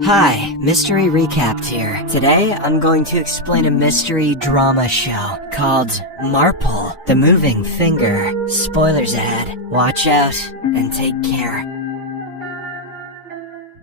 Hi, Mystery Recapped here. Today, I'm going to explain a mystery drama show called Marple, the Moving Finger. Spoilers ahead. Watch out and take care.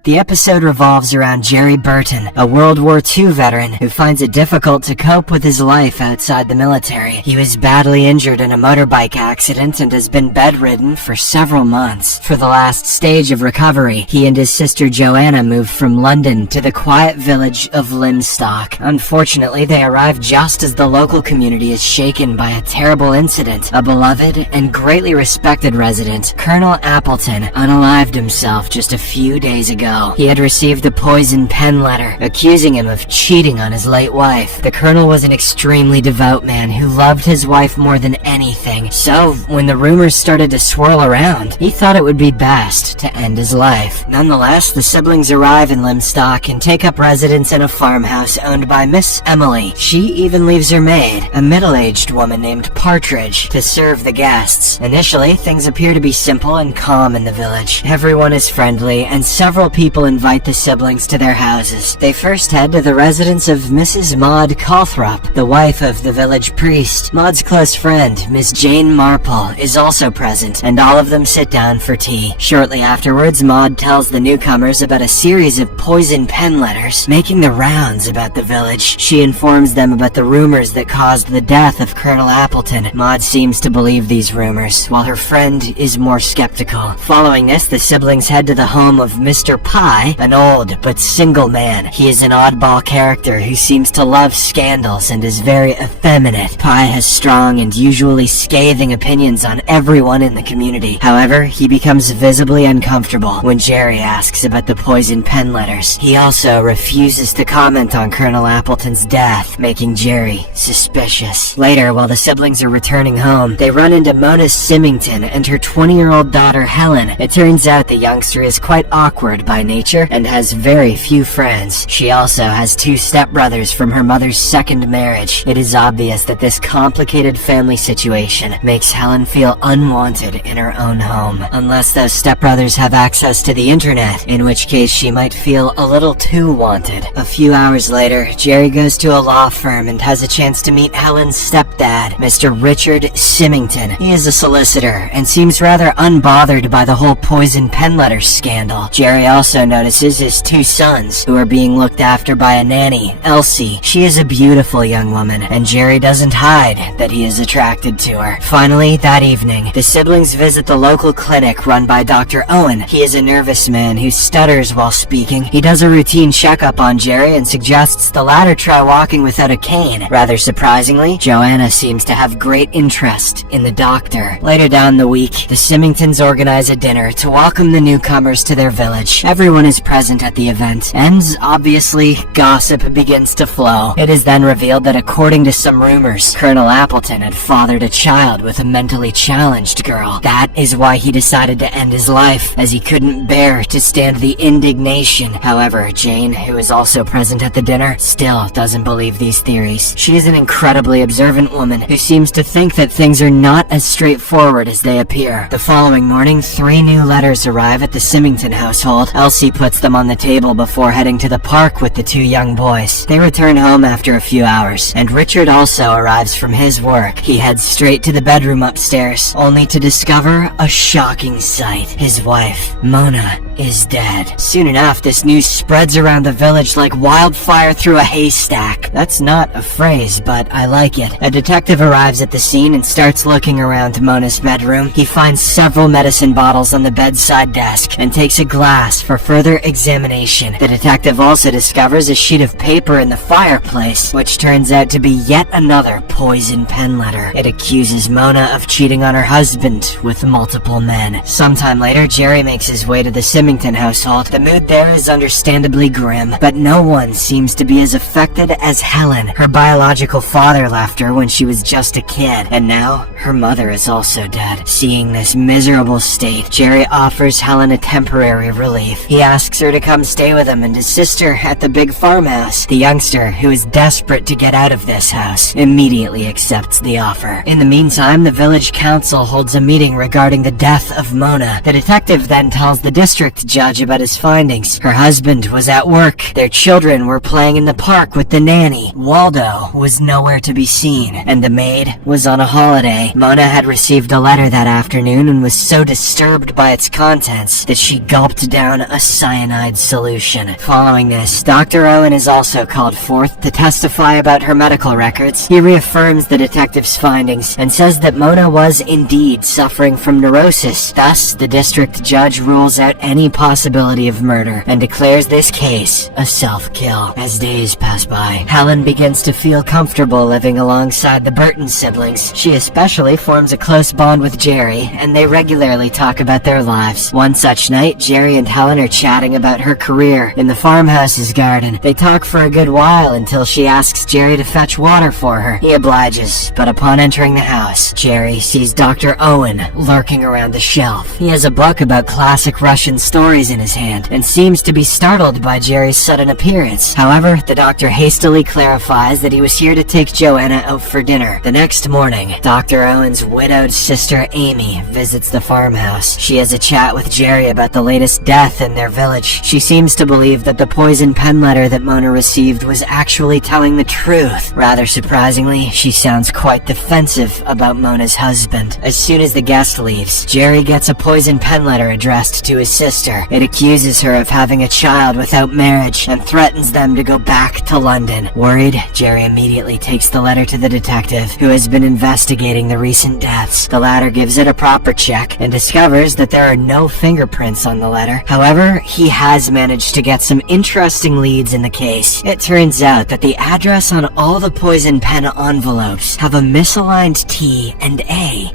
The episode revolves around Jerry Burton, a World War II veteran who finds it difficult to cope with his life outside the military. He was badly injured in a motorbike accident and has been bedridden for several months. For the last stage of recovery, he and his sister Joanna moved from London to the quiet village of Limstock. Unfortunately, they arrive just as the local community is shaken by a terrible incident. A beloved and greatly respected resident, Colonel Appleton, unalived himself just a few days ago. He had received a poison pen letter accusing him of cheating on his late wife. The colonel was an extremely devout man who loved his wife more than anything, so when the rumors started to swirl around, he thought it would be best to end his life. Nonetheless, the siblings arrive in Limstock and take up residence in a farmhouse owned by Miss Emily. She even leaves her maid, a middle-aged woman named Partridge, to serve the guests. Initially, things appear to be simple and calm in the village. Everyone is friendly, and several people invite the siblings to their houses. They first head to the residence of Mrs. Maud Calthrop, the wife of the village priest. Maud's close friend, Miss Jane Marple, is also present, and all of them sit down for tea. Shortly afterwards, Maud tells the newcomers about a series of poison pen letters making the rounds about the village. She informs them about the rumors that caused the death of Colonel Appleton. Maud seems to believe these rumors, while her friend is more skeptical. Following this, the siblings head to the home of Mr. Pye, an old but single man. He is an oddball character who seems to love scandals and is very effeminate. Pye has strong and usually scathing opinions on everyone in the community. However, he becomes visibly uncomfortable when Jerry asks about the poison pen letters. He also refuses to comment on Colonel Appleton's death, making Jerry suspicious. Later, while the siblings are returning home, they run into Mona Symington and her 20-year-old daughter Helen. It turns out the youngster is quite awkward by nature and has very few friends. She also has two stepbrothers from her mother's second marriage. It is obvious that this complicated family situation makes Helen feel unwanted in her own home, unless those stepbrothers have access to the internet, in which case she might feel a little too wanted. A few hours later, Jerry goes to a law firm and has a chance to meet Helen's stepdad, Mr. Richard Symington. He is a solicitor and seems rather unbothered by the whole poison pen letter scandal. Jerry also notices his two sons, who are being looked after by a nanny, Elsie. She is a beautiful young woman, and Jerry doesn't hide that he is attracted to her. Finally, that evening, the siblings visit the local clinic run by Dr. Owen. He is a nervous man who stutters while speaking. He does a routine checkup on Jerry and suggests the latter try walking without a cane. Rather surprisingly, Joanna seems to have great interest in the doctor. Later down the week, the Symingtons organize a dinner to welcome the newcomers to their village. Everyone is present at the event, and obviously, gossip begins to flow. It is then revealed that according to some rumors, Colonel Appleton had fathered a child with a mentally challenged girl. That is why he decided to end his life, as he couldn't bear to stand the indignation. However, Jane, who is also present at the dinner, still doesn't believe these theories. She is an incredibly observant woman who seems to think that things are not as straightforward as they appear. The following morning, 3 new letters arrive at the Symington household. Elsie puts them on the table before heading to the park with the 2 young boys. They return home after a few hours, and Richard also arrives from his work. He heads straight to the bedroom upstairs, only to discover a shocking sight. His wife, Mona, is dead. Soon enough, this news spreads around the village like wildfire through a haystack. That's not a phrase, but I like it. A detective arrives at the scene and starts looking around Mona's bedroom. He finds several medicine bottles on the bedside desk and takes a glass for further examination. The detective also discovers a sheet of paper in the fireplace, which turns out to be yet another poison pen letter. It accuses Mona of cheating on her husband with multiple men. Sometime later, Jerry makes his way to the Symington household. The mood there is understandably grim, but no one seems to be as affected as Helen. Her biological father left her when she was just a kid, and now her mother is also dead. Seeing this miserable state, Jerry offers Helen a temporary relief. He asks her to come stay with him and his sister at the big farmhouse. The youngster, who is desperate to get out of this house, immediately accepts the offer. In the meantime, the village council holds a meeting regarding the death of Mona. The detective then tells the district district judge about his findings. Her husband was at work. Their children were playing in the park with the nanny. Waldo was nowhere to be seen, and the maid was on a holiday. Mona had received a letter that afternoon and was so disturbed by its contents that she gulped down a cyanide solution. Following this, Dr. Owen is also called forth to testify about her medical records. He reaffirms the detective's findings and says that Mona was indeed suffering from neurosis. Thus, the district judge rules out any possibility of murder and declares this case a self-kill. As days pass by, Helen begins to feel comfortable living alongside the Burton siblings. She especially forms a close bond with Jerry, and they regularly talk about their lives. One such night, Jerry and Helen are chatting about her career in the farmhouse's garden. They talk for a good while until she asks Jerry to fetch water for her. He obliges, but upon entering the house, Jerry sees Dr. Owen lurking around the shelf. He has a book about classic Russian stories in his hand and seems to be startled by Jerry's sudden appearance. However, the doctor hastily clarifies that he was here to take Joanna out for dinner. The next morning, Dr. Owen's widowed sister Amy visits the farmhouse. She has a chat with Jerry about the latest death in their village. She seems to believe that the poison pen letter that Mona received was actually telling the truth. Rather surprisingly, she sounds quite defensive about Mona's husband. As soon as the guest leaves, Jerry gets a poison pen letter addressed to his sister. It accuses her of having a child without marriage and threatens them to go back to London. Worried, Jerry immediately takes the letter to the detective, who has been investigating the recent deaths. The latter gives it a proper check and discovers that there are no fingerprints on the letter. However, he has managed to get some interesting leads in the case. It turns out that the address on all the poison pen envelopes have a misaligned T and A.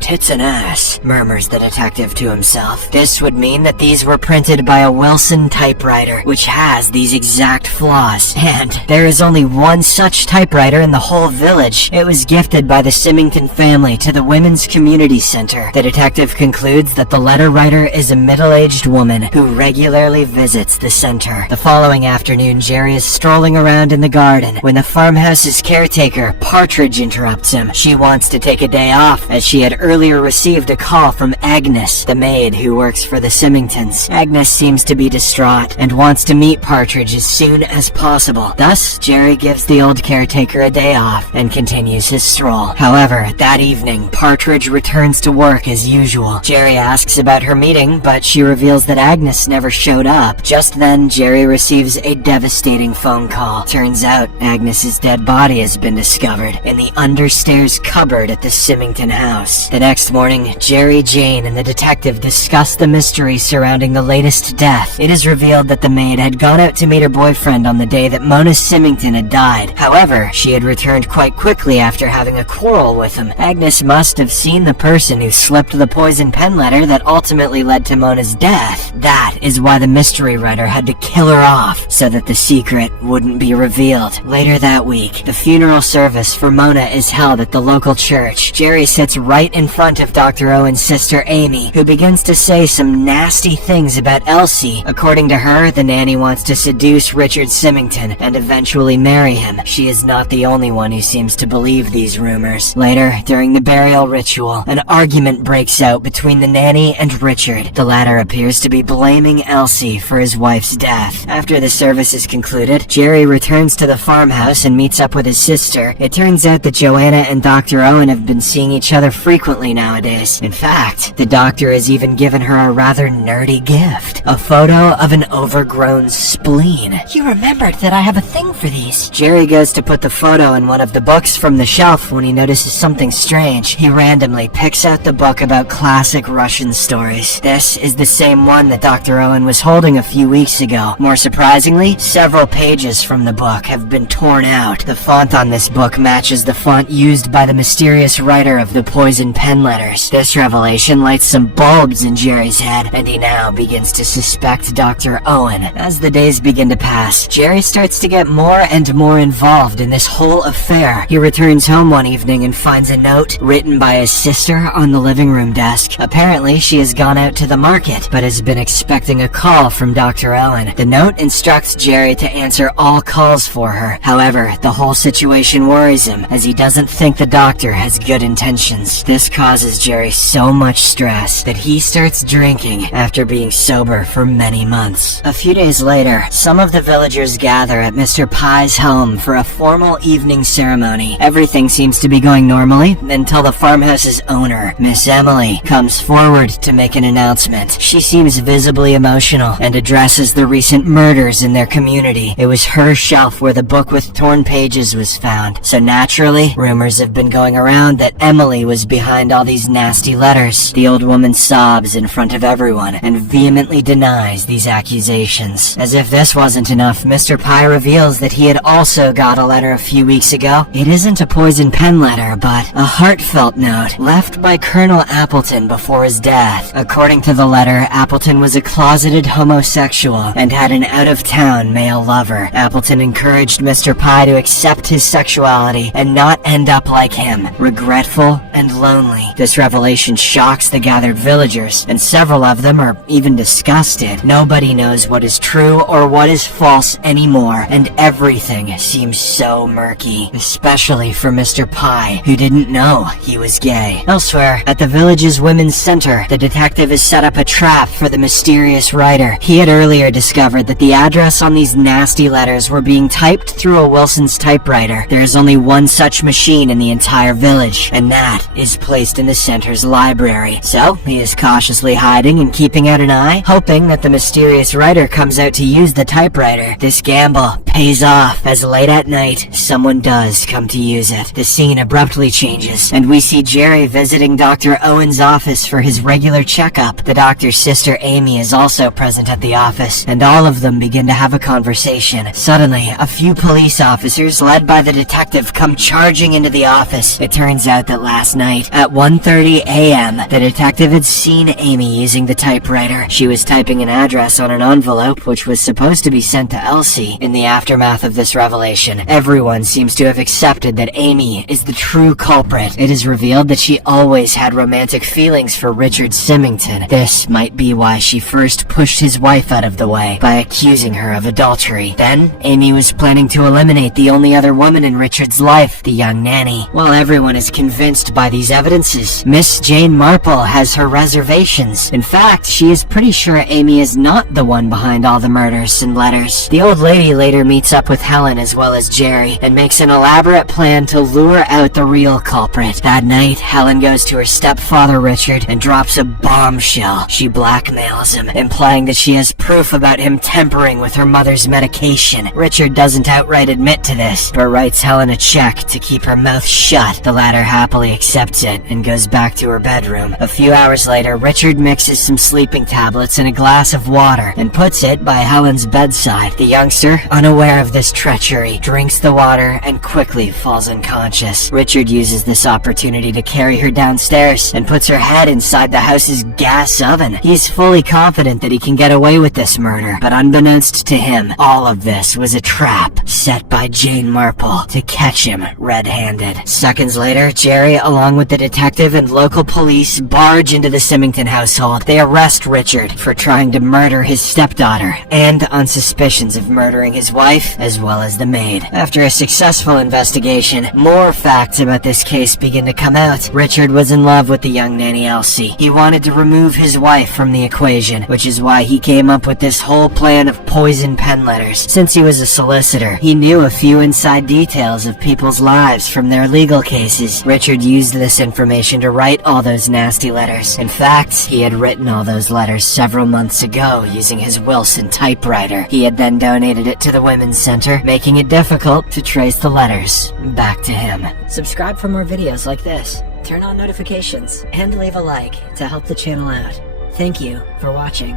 Tits and ass, murmurs the detective to himself. This would mean that these were printed by a Wilson typewriter, which has these exact flaws. And there is only one such typewriter in the whole village. It was gifted by the Symington family to the Women's Community Center. The detective concludes that the letter writer is a middle-aged woman who regularly visits the center. The following afternoon, Jerry is strolling around in the garden when the farmhouse's caretaker, Partridge, interrupts him. She wants to take a day off, as she had earlier received a call from Agnes, the maid who works for the Symingtons. Agnes seems to be distraught and wants to meet Partridge as soon as possible. Thus, Jerry gives the old caretaker a day off and continues his stroll. However, that evening, Partridge returns to work as usual. Jerry asks about her meeting, but she reveals that Agnes never showed up. Just then, Jerry receives a devastating phone call. Turns out, Agnes's dead body has been discovered in the understairs cupboard at the Symington house. The next morning, Jerry, Jane, and the detective discuss the mystery surrounding the latest death. It is revealed that the maid had gone out to meet her boyfriend on the day that Mona Symington had died. However, she had returned quite quickly after having a quarrel with him. Agnes must have seen the person who slipped the poison pen letter that ultimately led to Mona's death. That is why the mystery writer had to kill her off, so that the secret wouldn't be revealed. Later that week, the funeral service for Mona is held at the local church. Jerry sits right in front of Dr. Owen's sister Amy, who begins to say some nasty things about Elsie. According to her, the nanny wants to seduce Richard Symington and eventually marry him. She is not the only one who seems to believe these rumors. Later, during the burial ritual, an argument breaks out between the nanny and Richard. The latter appears to be blaming Elsie for his wife's death. After the service is concluded, Jerry returns to the farmhouse and meets up with his sister. It turns out that Joanna and Dr. Owen have been seeing each other frequently nowadays. In fact, the doctor has even given her a rather nerdy gift, a photo of an overgrown spleen. You remembered that I have a thing for these. Jerry goes to put the photo in one of the books from the shelf when he notices something strange. He randomly picks out the book about classic Russian stories. This is the same one that Dr. Owen was holding a few weeks ago. More surprisingly, several pages from the book have been torn out. The font on this book matches the font used by the mysterious writer of the poison pen letters. This revelation lights some bulbs in Jerry's head, and he now begins to suspect Dr. Owen. As the days begin to pass, Jerry starts to get more and more involved in this whole affair. He returns home one evening and finds a note written by his sister on the living room desk. Apparently, she has gone out to the market, but has been expecting a call from Dr. Owen. The note instructs Jerry to answer all calls for her. However, the whole situation worries him, as he doesn't think the doctor has good intentions. This causes Jerry so much stress that he starts drinking after being sober for many months. A few days later, some of the villagers gather at Mr. Pye's home for a formal evening ceremony. Everything seems to be going normally until the farmhouse's owner, Miss Emily, comes forward to make an announcement. She seems visibly emotional and addresses the recent murders in their community. It was her shelf where the book with torn pages was found, so naturally, rumors have been going around that Emily was behind all these nasty letters. The old woman sobs in front of everyone and vehemently denies these accusations. As if this wasn't enough, Mr. Pye reveals that he had also got a letter a few weeks ago. It isn't a poison pen letter, but a heartfelt note left by Colonel Appleton before his death. According to the letter, Appleton was a closeted homosexual and had an out-of-town male lover. Appleton encouraged Mr. Pye to accept his sexuality and not end up like him, regretful and lonely. This revelation shocks the gathered villagers, and several of them are even disgusted. Nobody knows what is true or what is false anymore, and everything seems so murky, especially for Mr. Pye, who didn't know he was gay. Elsewhere, at the village's women's center, the detective has set up a trap for the mysterious writer. He had earlier discovered that the address on these nasty letters were being typed through a Wilson's typewriter. There is only one such machine in the entire village, and that is placed in the center's library. So, he is cautiously hiding and keeping out an eye, hoping that the mysterious writer comes out to use the typewriter. This gamble pays off, as late at night, someone does come to use it. The scene abruptly changes, and we see Jerry visiting Dr. Owen's office for his regular checkup. The doctor's sister Amy is also present at the office, and all of them begin to have a conversation. Suddenly, a few police officers, led by the detective, come charging into the office. It turns out that last night, at 1:30 a.m., the detective had seen Amy using the typewriter. She was typing an address on an envelope, which was supposed to be sent to Elsie. In the aftermath of this revelation, everyone seems to have accepted that Amy is the true culprit. It is revealed that she always had romantic feelings for Richard Symington. This might be why she first pushed his wife out of the way by accusing her of adultery. Then, Amy was planning to eliminate the only other woman in Richard's life, the young nanny. While everyone is convinced by these evidences, Miss Jane Marple has her reservations. In fact, she is pretty sure Amy is not the one behind all the murders and letters. The old lady later meets up with Helen as well as Jerry and makes an elaborate plan to lure out the real culprit. That night, Helen goes to her stepfather Richard and drops a bombshell. She blackmails him, implying that she has proof about him tampering with her mother's medication. Richard doesn't outright admit to this, but writes Helen a check to keep her mouth shut. The latter happily accepts it and goes back to her bedroom. A few hours later, Richard mixes some sleeping tablets in a glass of water and puts it by Helen's bedside. The youngster, unaware of this treachery, drinks the water and quickly falls unconscious. Richard uses this opportunity to carry her downstairs and puts her head inside the house's gas oven. He's fully confident that he can get away with this murder, but unbeknownst to him, all of this was a trap set by Jane Marple to catch him red-handed. Seconds later, Jerry, along with the detective and local police, barge into the Symington household. They arrest Richard for trying to murder his stepdaughter and on suspicions of murdering his wife as well as the maid. After a successful investigation, more facts about this case begin to come out. Richard was in love with the young nanny Elsie. He wanted to remove his wife from the equation, which is why he came up with this whole plan of poison pen letters. Since he was a solicitor, he knew a few inside details of people's lives from their legal cases. Richard used this information to write all those nasty letters. In fact, he had written all those letters several months ago using his Wilson typewriter. He had then donated it to the Women's Center, making it difficult to trace the letters back to him. Subscribe for more videos like this, turn on notifications, and leave a like to help the channel out. Thank you for watching.